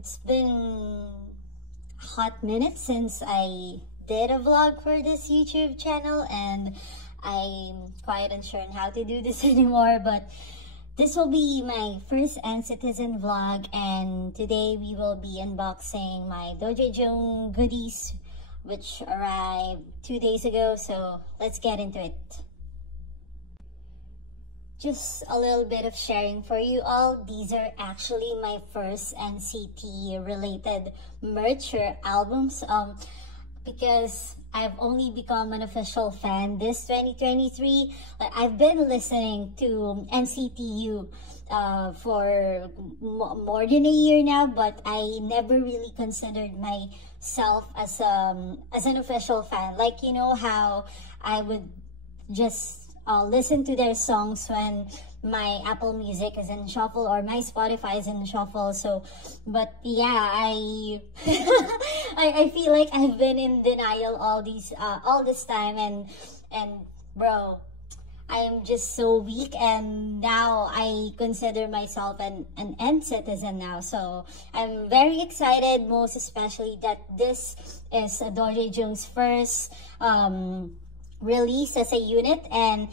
It's been a hot minute since I did a vlog for this YouTube channel, and I'm quite unsure on how to do this anymore, but this will be my first NCTzEN vlog, and today we will be unboxing my Dojaejung goodies, which arrived 2 days ago, so let's get into it. Just a little bit of sharing for you all. These are actually my first NCT related merch or albums, because I've only become an official fan this 2023. Like, I've been listening to NCTu for more than a year now, but I never really considered myself as an official fan. Like, you know how I would just listen to their songs when my Apple Music is in shuffle or my Spotify is in shuffle. So, but yeah, I feel like I've been in denial all this time, and bro, I am just so weak, and now I consider myself an NCTzEN now. So I'm very excited, most especially that this is Dojaejung's first release as a unit, and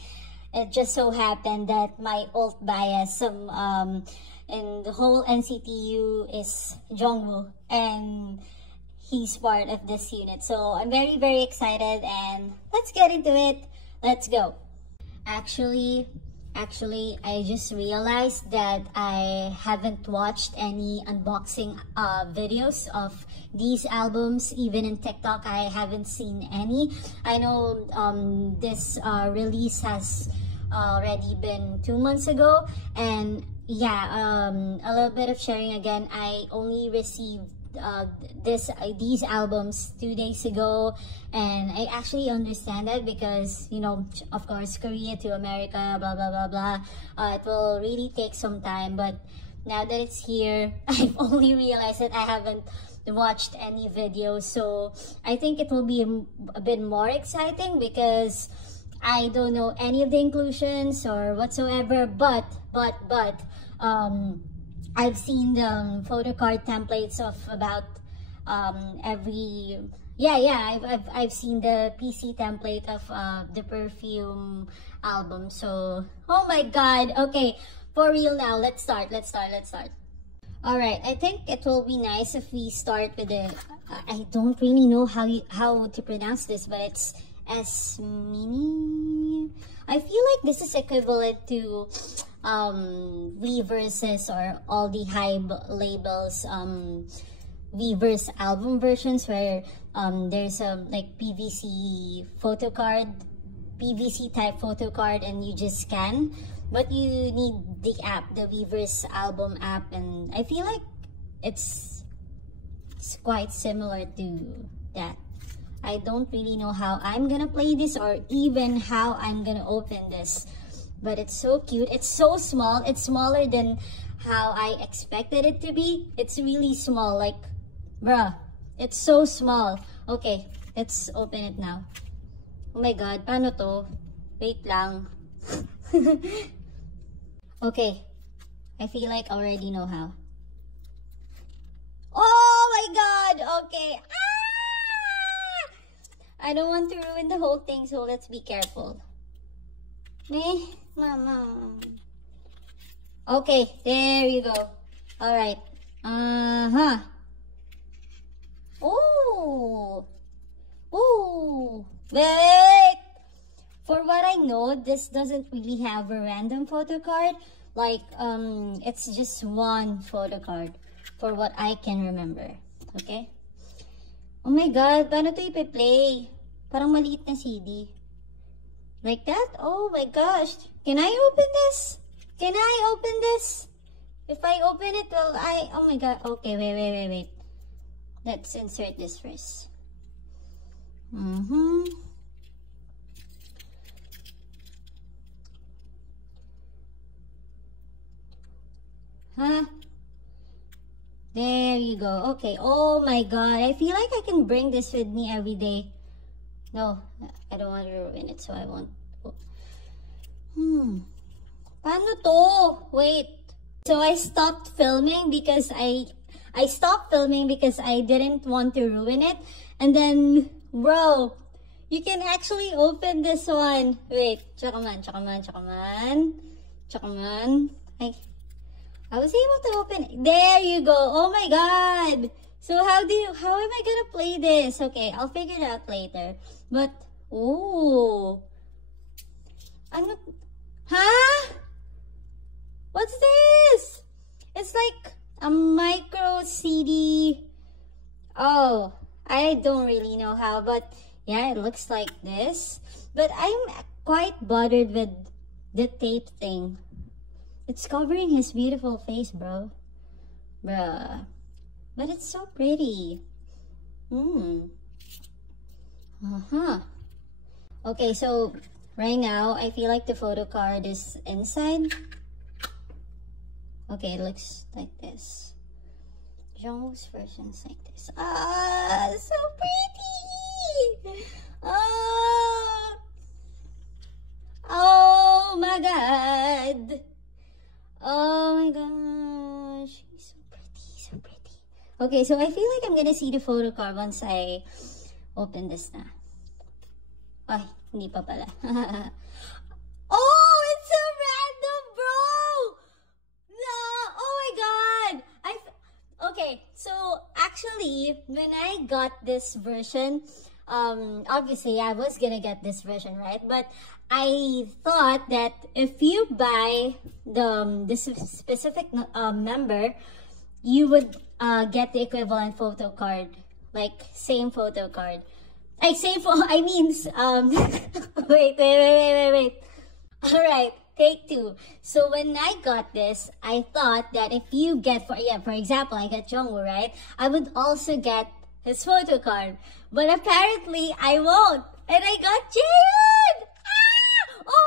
it just so happened that my alt bias in the whole NCTu is Jungwoo, and he's part of this unit. So I'm very, very excited, and let's get into it. Let's go. Actually, I just realized that I haven't watched any unboxing videos of these albums. Even in TikTok, I haven't seen any. I know this release has already been 2 months ago, and yeah, a little bit of sharing again. I only received these albums 2 days ago, and I actually understand that because, you know, of course, Korea to America, blah blah blah blah, it will really take some time. But now that it's here, I've only realized that I haven't watched any videos, so I think it will be a bit more exciting because I don't know any of the inclusions or whatsoever, but I've seen the photo card templates of about I've seen the PC template of the perfume album. So, oh my god, okay, for real now, let's start. All right, I think it will be nice if we start with the I don't really know how to pronounce this, but it's mini. I feel like this is equivalent to Weverse's or all the Hybe labels Weverse album versions, where there's a like PVC photo card, PVC type photo card, and you just scan, but you need the app, the Weverse album app, and I feel like it's quite similar to that. I don't really know how I'm gonna play this or even how I'm gonna open this, but it's so cute. It's so small. It's smaller than how I expected it to be. It's really small, like, bruh, it's so small. Okay, let's open it now. Oh my god, paano to? Wait lang. Okay, I feel like I already know how. Oh my god, okay. I don't want to ruin the whole thing, so let's be careful. Mama. Okay, there you go. Alright. Oh! Oh! Wait! For what I know, this doesn't really have a random photo card. Like, it's just one photo card for what I can remember. Okay? Oh my god, paano to ipe-play? Parang maliit na CD. Like that? Oh my gosh. Can I open this? Can I open this? If I open it, well, oh my god. Okay, wait. Let's insert this first. Huh? There you go. Okay. Oh my god. I feel like I can bring this with me every day. No, I don't want to ruin it, so I won't. Paano to? Wait. So I stopped filming because I I stopped filming because I didn't want to ruin it. And then, bro, you can actually open this one. Wait, chakaman. I was able to open it. There you go. Oh my god. So how am I gonna play this? Okay, I'll figure it out later. But, ooh. Huh? What's this? It's like a micro CD. Oh, I don't really know how, but yeah, it looks like this. But I'm quite bothered with the tape thing. It's covering his beautiful face, bro. Bruh. But it's so pretty. Okay, so right now, I feel like the photo card is inside. Okay, it looks like this. Jungwoo's version is like this. Ah, so pretty! Oh my god! Oh my gosh, he's so pretty, so pretty. Okay, so I feel like I'm gonna see the photo card once I open this na. Ay, hindi pa pala. Oh, it's so random, bro! No, oh my god! Okay, so actually, when I got this version, obviously I was gonna get this version, right? But I thought that if you buy this specific member, you would get the equivalent photo card, like same photo card. Wait. All right, take two. So when I got this, I thought that if you get, for example, I got Jungwoo, right? I would also get his photo card. But apparently, I won't. And I got Jaehyun! Ah! Oh,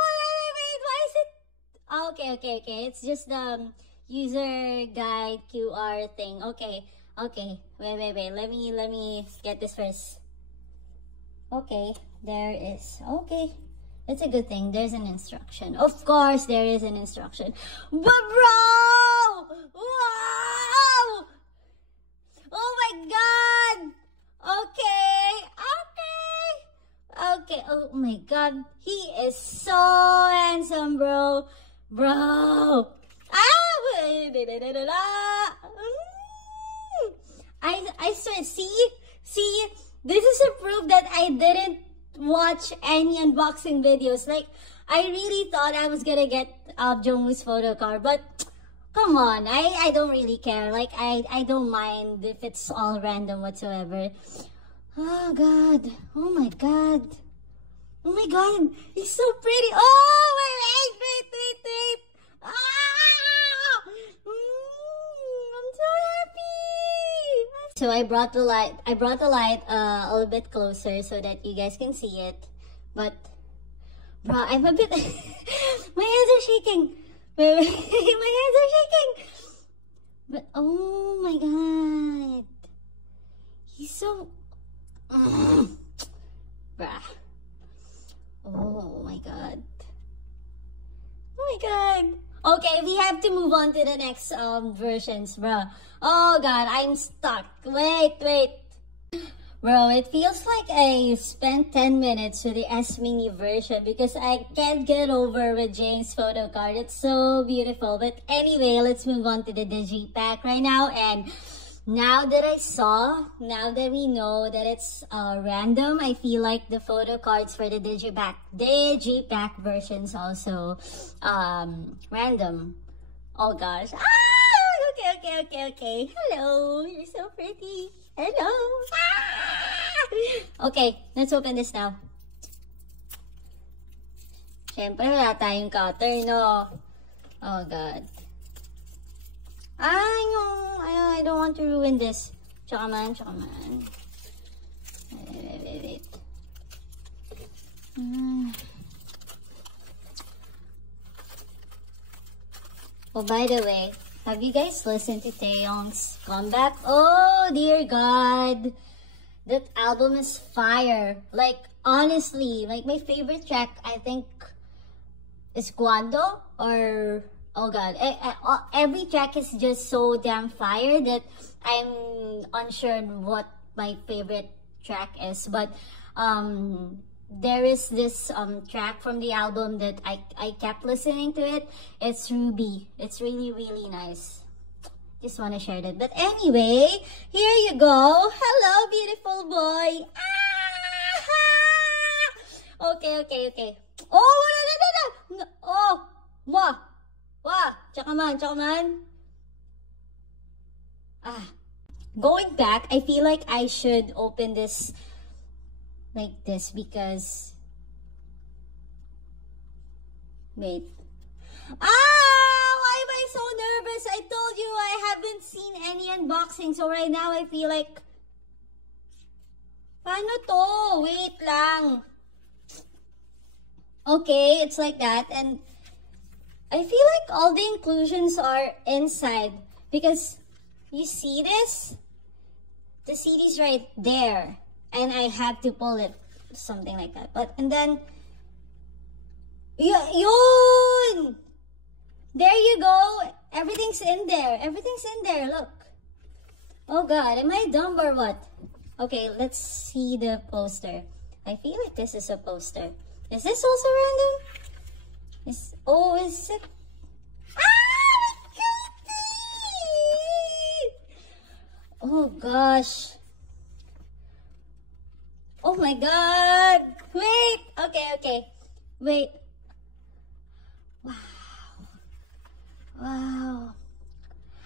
wait, why is it? Oh, okay. It's just the user guide QR thing. Okay. Wait. Let me get this first. Okay, there is. Okay. It's a good thing. There's an instruction. Of course, there is an instruction. But bro! Wow! Oh my god! Okay. Oh my god. He is so handsome, bro. Bro! I swear, see? This is a proof that I didn't watch any unboxing videos. Like, I really thought I was gonna get Jungwoo's photo card, but come on, I don't really care. Like, I don't mind if it's all random whatsoever. Oh god, oh my god, he's so pretty. Oh wait. I'm so happy. So I brought the light a little bit closer so that you guys can see it. But bro, I'm a bit my hands are shaking. Wait. My hands are shaking. But oh my god. He's so bruh. Oh my god. Okay, we have to move on to the next versions, bro. Oh god, I'm stuck. Wait. Bro, it feels like I spent 10 minutes with the S-Mini version because I can't get over with Jane's photo card. It's so beautiful. But anyway, let's move on to the Digipack right now. And now that we know that it's random, I feel like the photo cards for the Digipack versions also random. Oh gosh. Okay. Hello, you're so pretty. Hello. Okay, let's open this now. Siyempre, wala tayong cutter, no? Oh god. I don't want to ruin this. Tsaka man. Wait. Oh, by the way, have you guys listened to Taeyong's comeback? Oh, dear God. That album is fire. Like, honestly, like my favorite track, I think, is Cuando or oh god, every track is just so damn fire that I'm unsure what my favorite track is. But there is this track from the album that I kept listening to it. It's Ruby. It's really, really nice. Just want to share that. But anyway, here you go. Hello, beautiful boy. Ah! Okay. Oh, no. Oh, wah. Chakaman. Going back, I feel like I should open this like this because wait. Why am I so nervous? I told you I haven't seen any unboxing, so right now I feel like paano to? Wait lang. Okay, it's like that, and I feel like all the inclusions are inside because you see this? The CD's right there. And I have to pull it. Something like that. But, and then, yun! There you go. Everything's in there. Look. Oh God, am I dumb or what? Okay, let's see the poster. I feel like this is a poster. Is this also random? Is it? Oh gosh. Oh my god. Wait. Okay. Wait. Wow.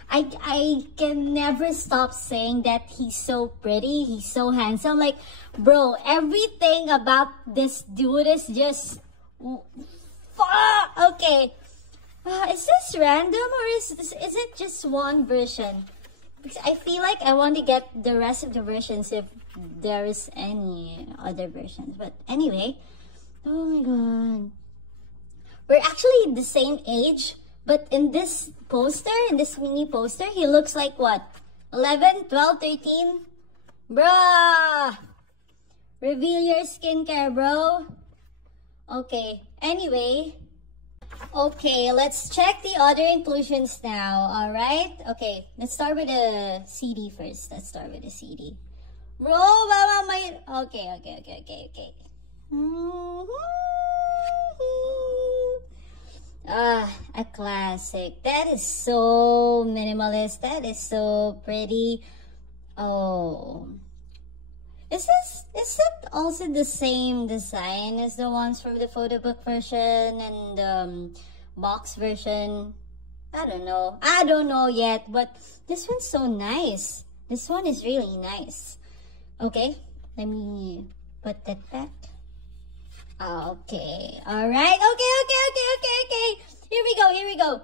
I can never stop saying that he's so pretty. He's so handsome. Like, bro, everything about this dude is just... Okay. Is this random or is it just one version? Because I feel like I want to get the rest of the versions if there is any other versions. But anyway, oh my god. We're actually the same age, but in this poster, in this mini poster, he looks like what? 11, 12, 13? Bruh! Reveal your skincare, bro. Okay, anyway. Okay, let's check the other inclusions now, alright? Okay, let's start with the CD first. Bro, mama, my... Okay. A classic. That is so minimalist. That is so pretty. Oh. Is it also the same design as the ones from the photo book version and the box version? I don't know yet, but this one's so nice. This one is really nice. Okay, let me put that back. Okay, alright. Okay. Here we go.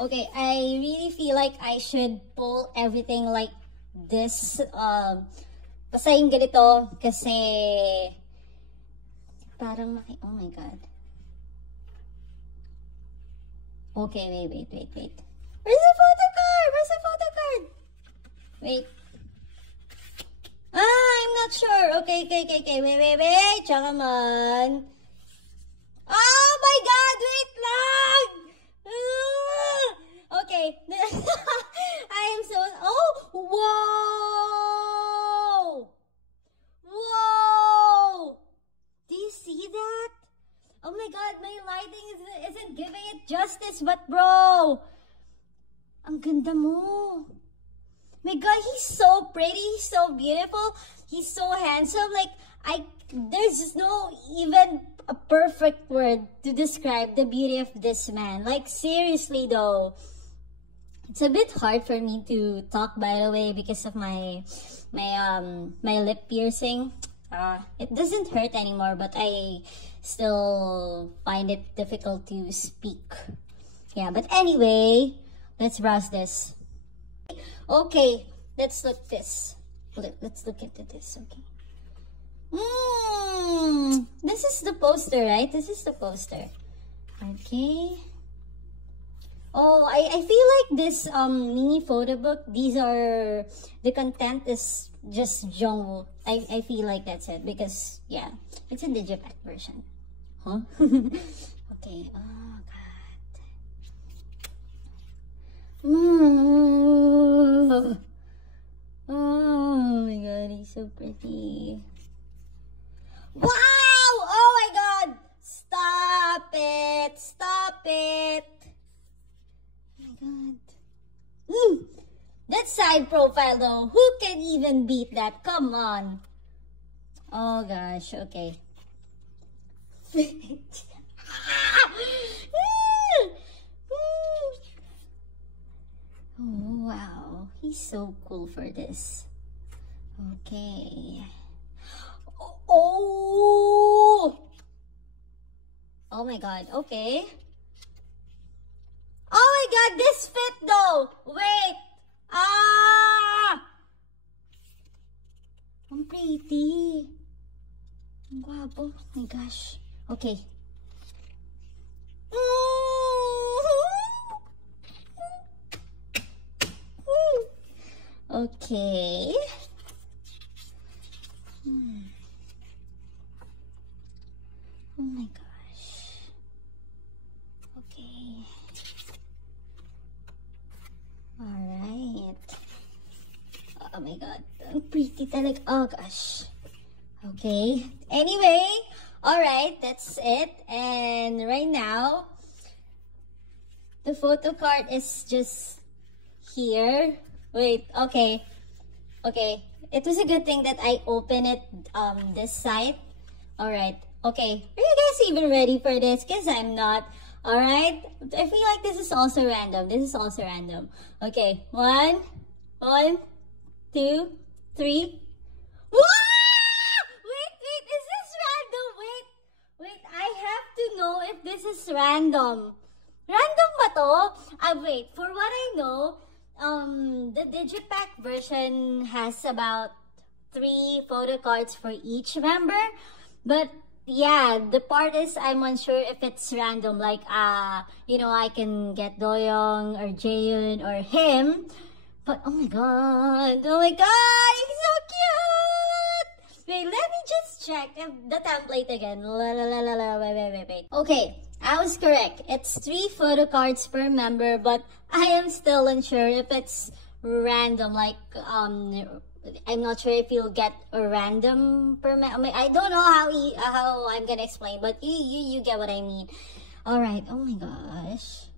Okay, I really feel like I should pull everything like this. Basahin ganito kasi parang oh my god. Okay, wait. Where's the photo card? Wait. I'm not sure. Okay. Wait. Tsaka man. Oh my god, wait lang. Okay. I am so... Oh, whoa. Do you see that? Oh my god, my lighting isn't giving it justice, but bro, ang ganda mo. My god, he's so pretty, he's so beautiful, he's so handsome. Like, there's just no even a perfect word to describe the beauty of this man. Like, seriously though, it's a bit hard for me to talk, by the way, because of my lip piercing. It doesn't hurt anymore, but I still find it difficult to speak. Yeah, but anyway, let's browse this. Okay, let's look into this. Okay. This is the poster, right? Okay. Oh, I feel like this mini photo book, the content is just jungwoo. I feel like that's it because yeah, it's in the Japan version. Huh? Okay. Oh god. Oh my god, he's so pretty. Wow! Oh my god! Stop it! Stop it! Oh my god. That side profile though, who can even beat that? Come on. Oh gosh, okay. Oh wow, he's so cool for this. Okay. Oh! Oh my god, okay. Oh my god, this fit though! Wait! Ah! Ang pretty. Ang guwapo. Oh my gosh. Okay. Okay. Oh my gosh. Okay. Alright. Oh my god. Ang pretty talaga. Oh gosh. Okay. Anyway. Alright. That's it. And right now, the photo card is just here. Wait. Okay. Okay. It was a good thing that I opened it this side. Alright. Okay. Are you guys even ready for this? Because I'm not. Alright? I feel like this is also random. This is also random. Okay. 1, 2, 3. Wow! Wait. Is this random? Wait. I have to know if this is random. Random ba to? Wait. For what I know, the Digipack version has about 3 photo cards for each member. But yeah, the part is I'm unsure if it's random. Like, you know, I can get Doyoung or Jaehyun or him. But oh my god, he's so cute! Wait, let me just check the template again. Wait. Okay, I was correct. It's 3 photo cards per member, but I am still unsure if it's random. Like, I'm not sure if you'll get a random per member. I mean, I don't know how I'm gonna explain, but you get what I mean. All right. Oh my gosh.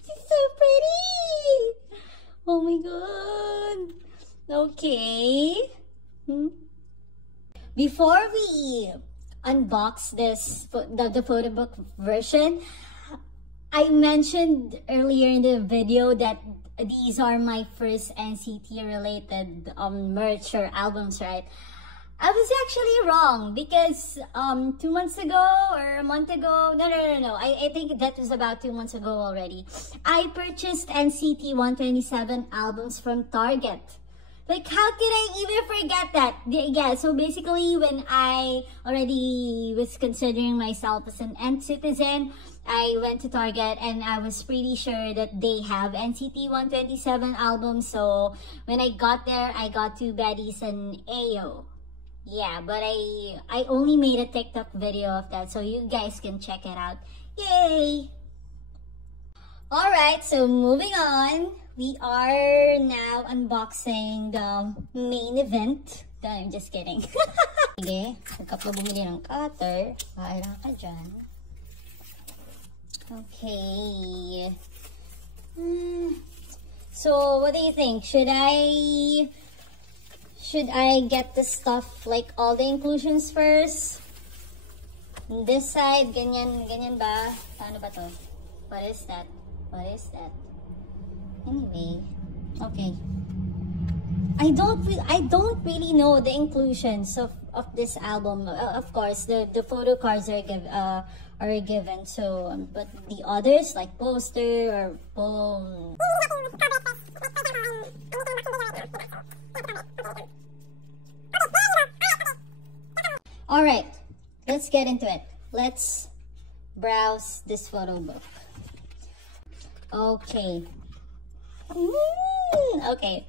She's so pretty. Oh my god. Okay. Before we unbox this, the photo book version, I mentioned earlier in the video that these are my first NCT related merch or albums, right? I was actually wrong because 2 months ago or a month ago, no. I think that was about 2 months ago already. I purchased NCT 127 albums from Target. Like, how could I even forget that? Yeah, so basically when I already was considering myself as an NCTzens, I went to Target and I was pretty sure that they have NCT 127 albums. So when I got there, I got 2 baddies and Ayo. Yeah, but I only made a TikTok video of that, so you guys can check it out. Yay! Alright, so moving on. We are now unboxing the main event. No, I'm just kidding. Sige, pagka po bumili ng cutter, kailangan ka dyan. Okay. So, what do you think? Should I get the stuff, like all the inclusions first? This side, ganyan ba? Paano ba to? What is that? Anyway, okay. I don't really know the inclusions of this album. Of course, the photo cards are given. So, but the others like poster or poem. All right, let's get into it. Let's browse this photo book. Okay. Okay.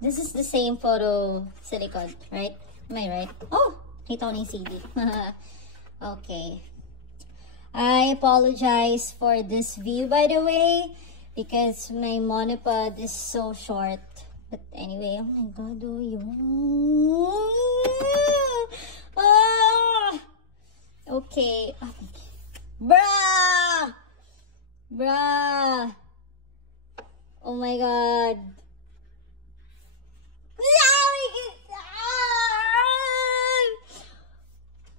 This is the same photo sa likod, right? Am I right? Oh, kita ko na yung CD. Okay. I apologize for this view, by the way, because my monopod is so short. But anyway, oh my god, okay. Bruh! Oh my god.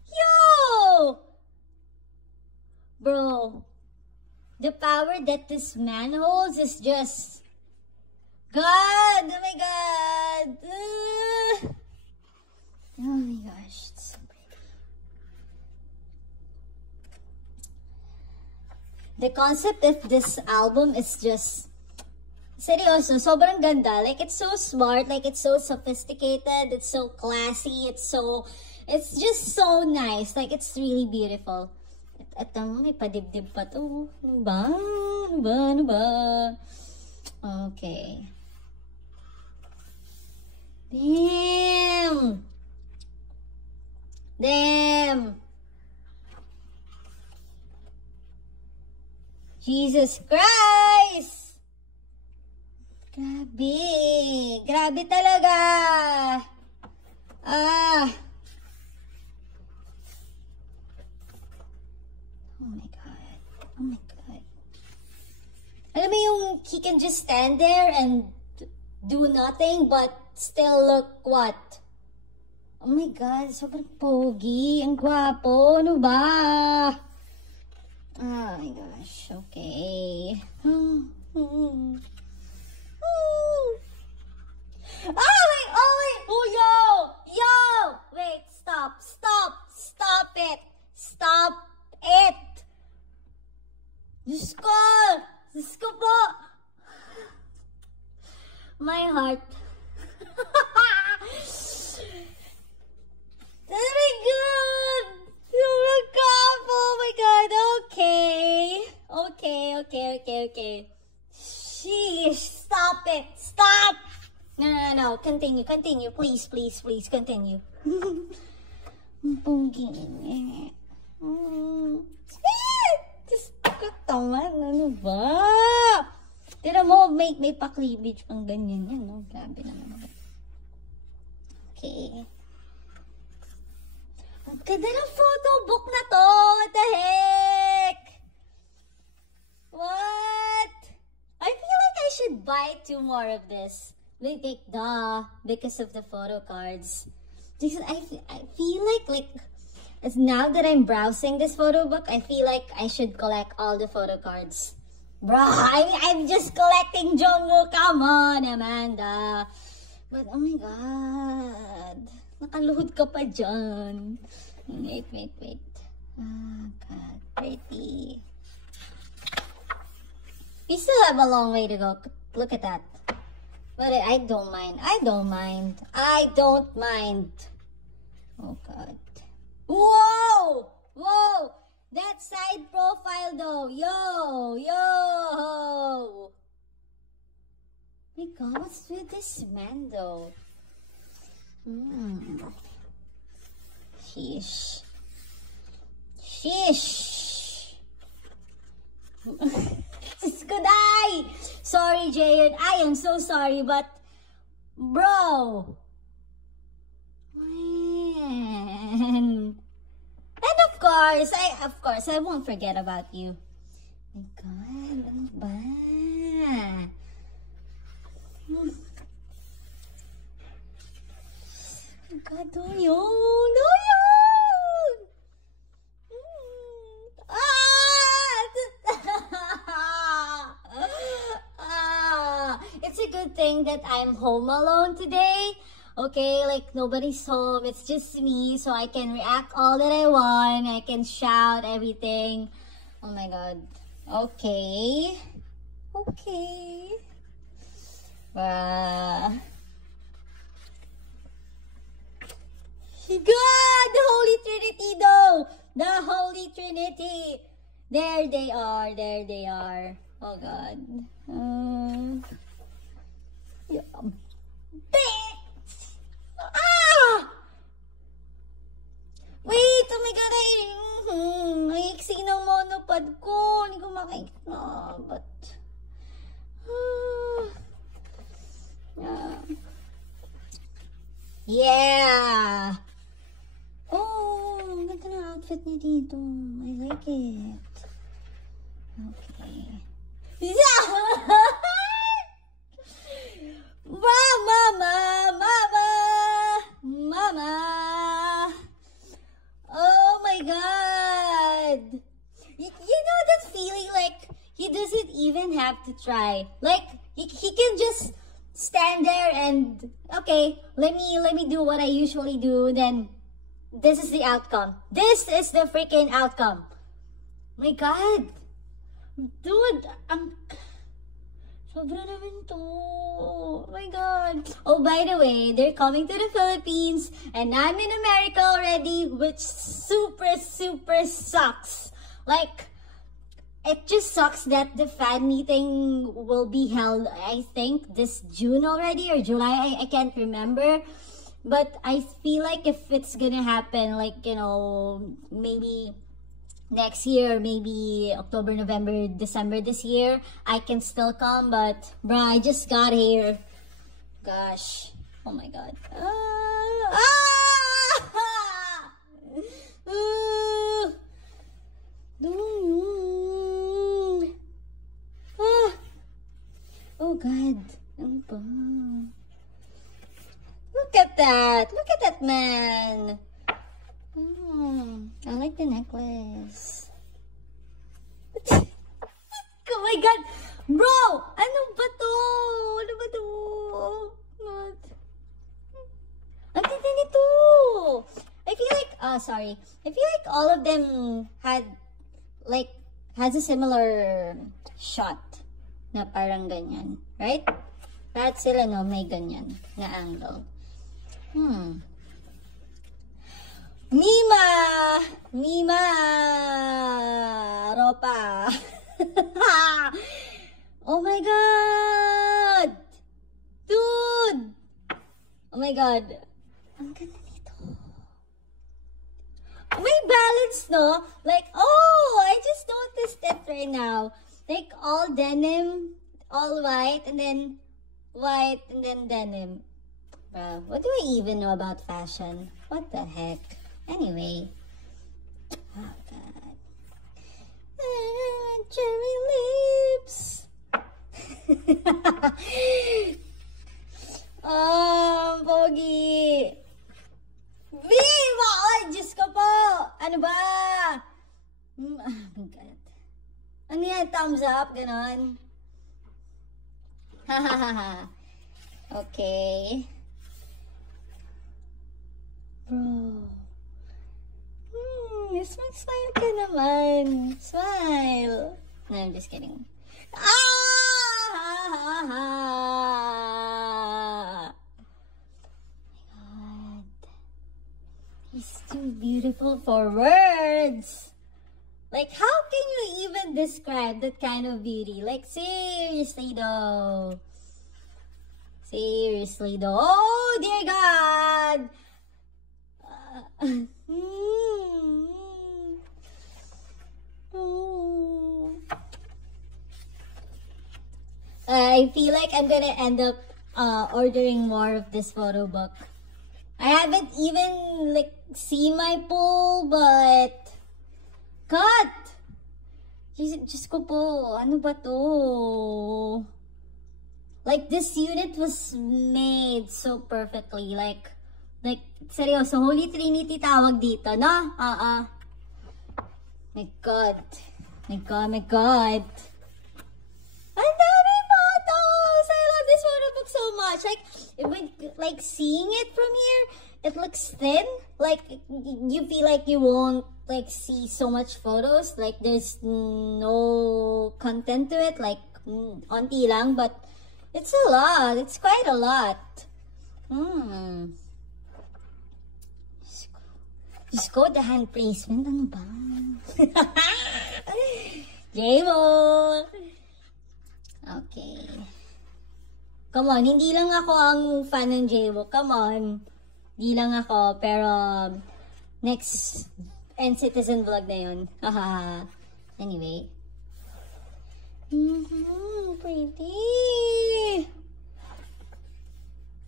Yo! Bro, the power that this man holds is just... God! Oh my god! Oh my gosh, it's so pretty. The concept of this album is just... Seryoso, sobrang ganda. Like, it's so smart, like, it's so sophisticated, it's so classy, it's just so nice. Like, it's really beautiful. At may padibdib pa to. Ano ba? Okay. Damn! Jesus Christ! Grabe talaga. Oh my god. Alam mo yung he can just stand there and do nothing but still look what? Oh my god, sobrang pogi. Ang gwapo. Ano ba? Oh my gosh. Okay. Wait, stop it. Diyos ko po. My heart. Oh my god. Oh my god. Okay. Sheesh, stop it. Stop. No. Continue. Please, continue. Diyos ko taman. Ano ba? Tira mo, may pa-cleavage pang ganyan yan, no? Grabe naman. Okay. Ang ganda ng photo book na to. What the heck? What? I feel like I should buy 2 more of this. Because of the photo cards. Because I feel like as now that I'm browsing this photo book, I feel like I should collect all the photo cards. Bruh, I'm just collecting Jungwoo. Come on, Amanda. But oh my god. Nakaluhod ka pa dyan. Wait. Oh god, pretty. We still have a long way to go. Look at that. But I don't mind. Oh god. Whoa! That side profile though. Yo! My god, what's with this man though? Sheesh. Skuday! Sorry, Jaehyun. I am so sorry, but bro. Man. And of course, I won't forget about you. My god, ano ba? My god, doyoung! It's a good thing that I'm home alone today. Okay, like nobody's home, it's just me, so I can react all that I want, I can shout everything. Oh my god. Okay. God, the Holy Trinity though! The Holy Trinity! There they are. Oh god. Yeah. Wait, oh my god, ay iksi ng monopod ko. Hindi ko makikita. But Yeah! Oh, ang ganda ng outfit niya dito. I like it. Okay. Yeah! Mama! Mama! Mama! Oh my God! You know that feeling like he doesn't even have to try. Like he can just stand there and okay, let me do what I usually do. Then this is the outcome. This is the freaking outcome. My God, dude, sobra naman to. Oh my God. Oh, by the way, they're coming to the Philippines and I'm in America already, which super sucks. Like, it just sucks that the fan meeting will be held, I think, this June already or July. I can't remember. But I feel like if it's gonna happen, like, you know, maybe next year, maybe October, November, December this year, I can still come. But, bruh, I just got here. Gosh. Oh my God. Oh God. Ano ba? Look at that. Look at that man. I like the necklace. Oh my God. Bro! Ano ba to? Ano ba to? What? Ang ganda nito. I feel like, sorry. I feel like all of them has a similar shot na parang ganyan. Right? Lahat sila, no, may ganyan na angle. Mima! Ropa! Oh my God! Dude! Oh my God. Ang ganda nito. May balance, no? Like, oh, I just noticed it right now. Like, all denim, all white, and then white, and then denim. Bro, what do I even know about fashion? What the heck? Anyway. Oh, God. Cherry lips. Pogi. Viva! Ay, Diyos ko po! Ano ba? Oh my God. Ano yan? Thumbs up? Ganon? Hahaha. Okay. Bro. Smile ka naman. Smile. No, I'm just kidding. God. He's too beautiful for words. Like, how can you even describe that kind of beauty? Like, seriously though. Seriously though. Oh, dear God. I feel like I'm gonna end up ordering more of this photo book. I haven't even like seen my pool, but cut! Diyos ko po, ano ba to? Like, this unit was made so perfectly. Like, seryoso, Holy Trinity tawag dito, no? My God. My God, my God. Ang dami photos! I love this photo book so much. Like, seeing it from here, it looks thin. Like, you feel like you won't, like, see so much photos. Like, there's no content to it. Like, onti lang, but it's a lot. It's quite a lot. Just go the hand placement. Ano ba? Jaehyun! Okay. Come on, hindi lang ako ang fan ng Jaehyun. Come on. Hindi lang ako, pero next NCTzEN vlog na yun. Anyway. Pretty!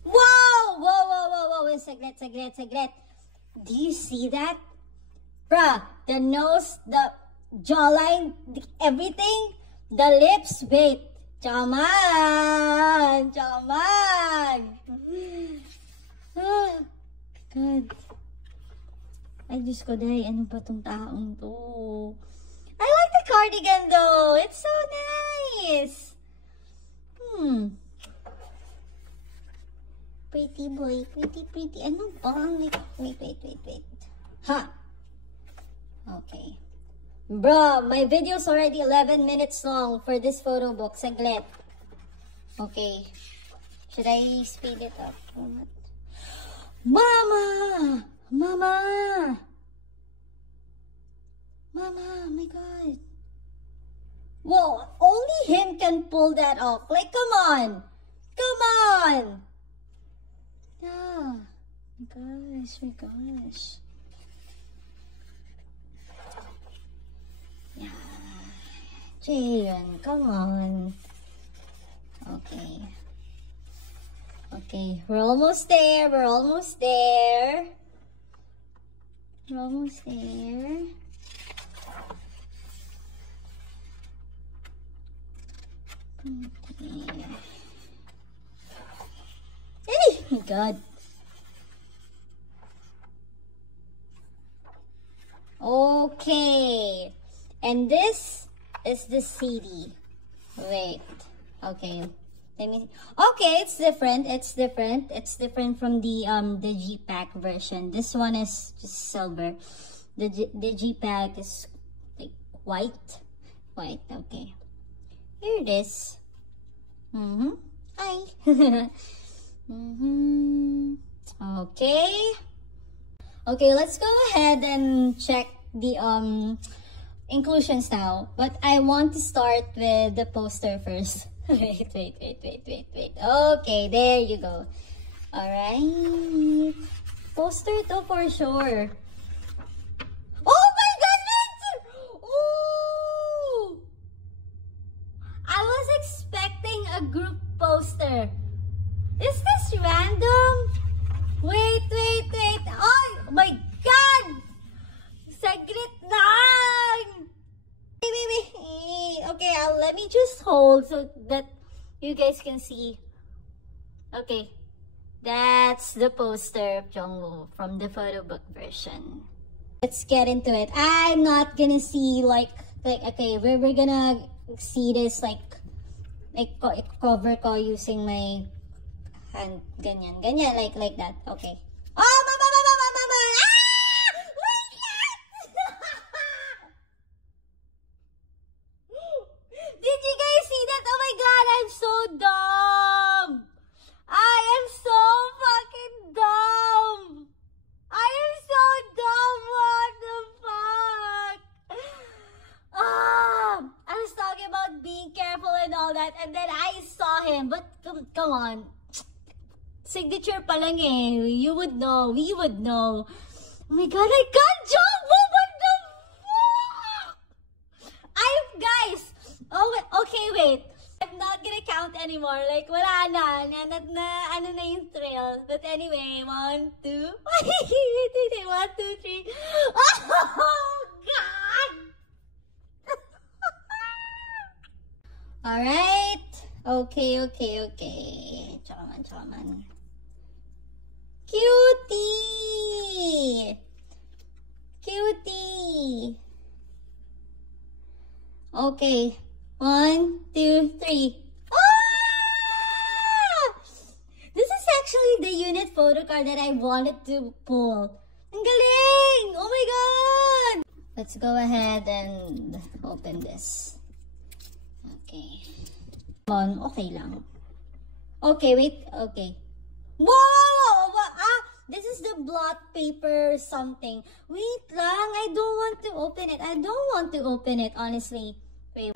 Wow! Whoa! Wait a sec. saglit. Do you see that? Bruh, the nose, the jawline, everything, the lips, wait. Chaman! Oh, God. Ay, Diyos ko, Day. Ano ba tong taong to? I like the cardigan, though. It's so nice. Pretty boy. Pretty. Ano ba? Wait. Ha! Okay. Bro, my video's already 11 minutes long for this photo book. Saglit. Okay. Should I speed it up? Mama! Oh my God. Whoa, only him can pull that off. Like, come on. Yeah. My gosh. Yeah. Jaehyun, come on. Okay, we're almost there. Okay. Hey, my God. Okay. And this is the CD. Wait. Okay. Let me. Okay, it's different. It's different from the G-Pack version. This one is just silver. The G-Pack is like white. Okay. Here it is. Hi. Okay, let's go ahead and check the inclusions now. But I want to start with the poster first. Wait. Okay, there you go. Alright. Poster to for sure. Oh my goodness! Ooh! I was expecting a group poster. Is this random? Wait. Oh my God! Saglit lang! Wait. Okay, let me just hold so that you guys can see. Okay. That's the poster of Jungwoo from the photo book version. Let's get into it. I'm not gonna see like okay, we're gonna see this like cover ko using my hand, ganyan, like that. Okay. Oh, mama! Ah! Wait lang! Did you guys see that? Oh my God, I'm so dumb. I am so fucking dumb. What the fuck? I was talking about being careful and all that, and then I saw him. But come on. Signature pa lang eh. We would know. Oh my God, I got Jungwoo! What the fuck? Guys! Oh, okay, wait. I'm not gonna count anymore. Like, wala na. Ano na yung thrill. But anyway, 1, 2. Wait. 1, 2, 3. Oh, God! Alright. Okay. Chaman. Cutie! Okay. 1, 2, 3. Ah! This is actually the unit photo card that I wanted to pull. Ang galing! Oh my God! Let's go ahead and open this. Okay. Come on, okay lang. Okay, wait. Okay. Whoa! This is the blot paper something. Wait lang, I don't want to open it. Honestly. Wait.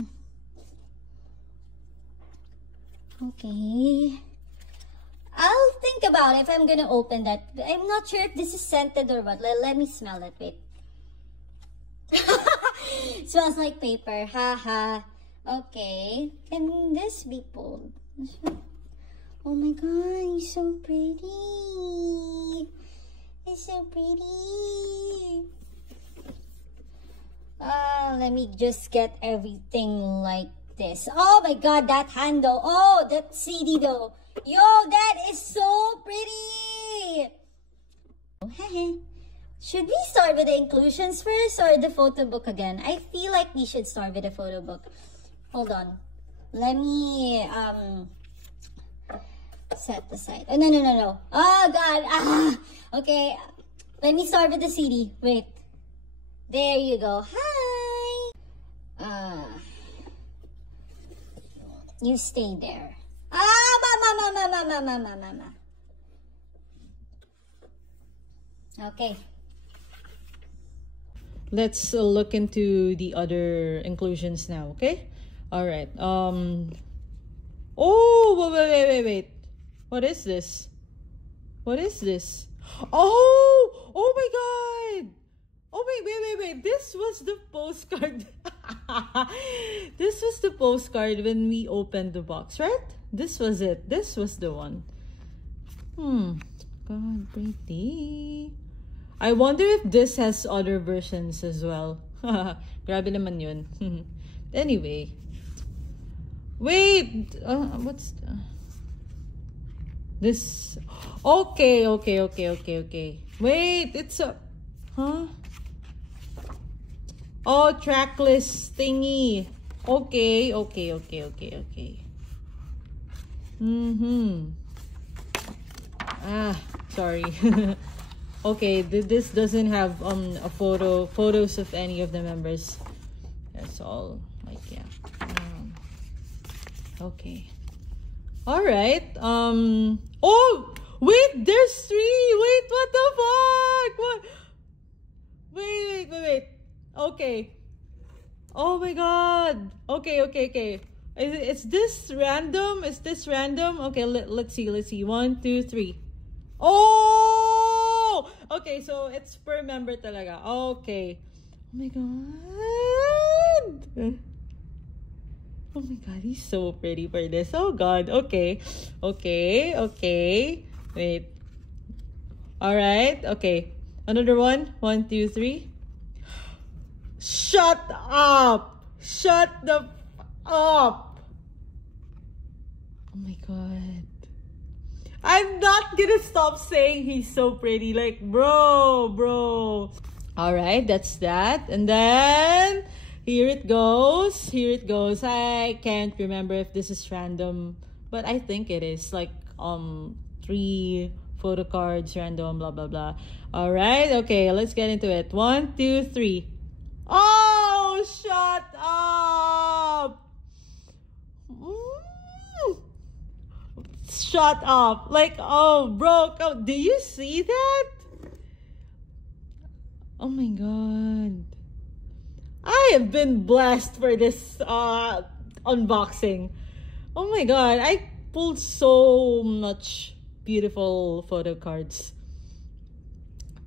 Okay. I'll think about if I'm gonna open that. I'm not sure if this is scented or what. Let me smell it. Wait. Smells like paper. Haha. Okay. Can this be pulled? Oh my God, he's so pretty. It's so pretty. Let me just get everything like this. Oh my god, that hand though. Oh, that CD though. Yo, that is so pretty. Should we start with the inclusions first or the photo book again? I feel like we should start with the photo book. Hold on. Let me set aside. Oh, no. Oh god. Okay. Let me start with the CD. Wait. There you go. Hi. You stay there. Mama. Okay. Let's look into the other inclusions now, okay? All right. Oh, wait. What is this? What is this? Oh my god. Oh, wait. This was the postcard. This was the postcard when we opened the box, right? This was it. This was the one. God, pretty. I wonder if this has other versions as well. Grabe naman yun. Anyway. Wait. What's... this... Okay. Wait, it's a... Huh? Oh, tracklist thingy. Okay. Sorry. Okay, this doesn't have photos of any of the members. That's all. Like, yeah. Okay. All right. Oh, wait. There's 3. Wait. What the fuck? What? Wait. Okay. Oh my god. Okay. Is this random? Is this random? Okay, let's see. 1, 2, 3. Oh! Okay, so it's per member talaga. Okay. Oh my god. Oh my god, he's so pretty for this. Oh god. Okay. Wait. Alright. Okay. Another one. 1, 2, 3. Shut up! Shut the up! Oh my god. I'm not gonna stop saying he's so pretty. Like, bro. Alright, that's that. And then, here it goes. I can't remember if this is random, but I think it is. Like, 3 photo cards, random, blah, blah, blah. Alright, okay, let's get into it. 1, 2, 3. Oh, shut up! Shut up. Like, oh, bro, do you see that? Oh my god. I have been blessed for this unboxing. Oh my god, I pulled so much beautiful photo cards.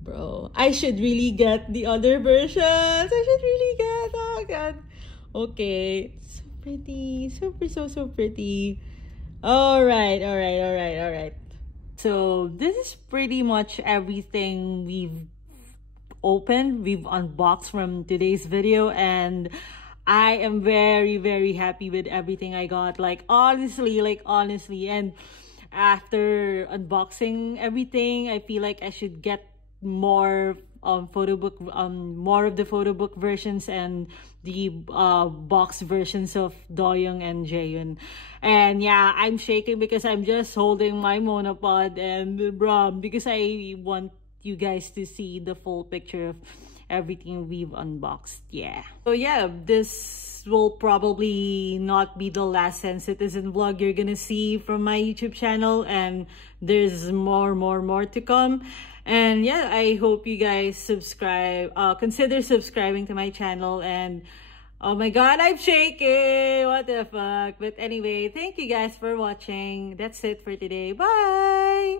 Bro, I should really get the other versions. Oh god. Okay, so pretty, so pretty. All right. So this is pretty much everything we've unboxed from today's video, and I am very happy with everything I got. Like honestly, and after unboxing everything, I feel like I should get more more of the photo book versions and the box versions of Doyoung and Jaehyun. And yeah, I'm shaking because I'm just holding my monopod and because I want you guys to see the full picture of everything we've unboxed. Yeah, so yeah, this will probably not be the last NCTzens vlog you're gonna see from my YouTube channel, and there's more to come. And yeah, I hope you guys subscribe, consider subscribing to my channel. And oh my god, I'm shaking, what the fuck. But anyway, thank you guys for watching. That's it for today. Bye.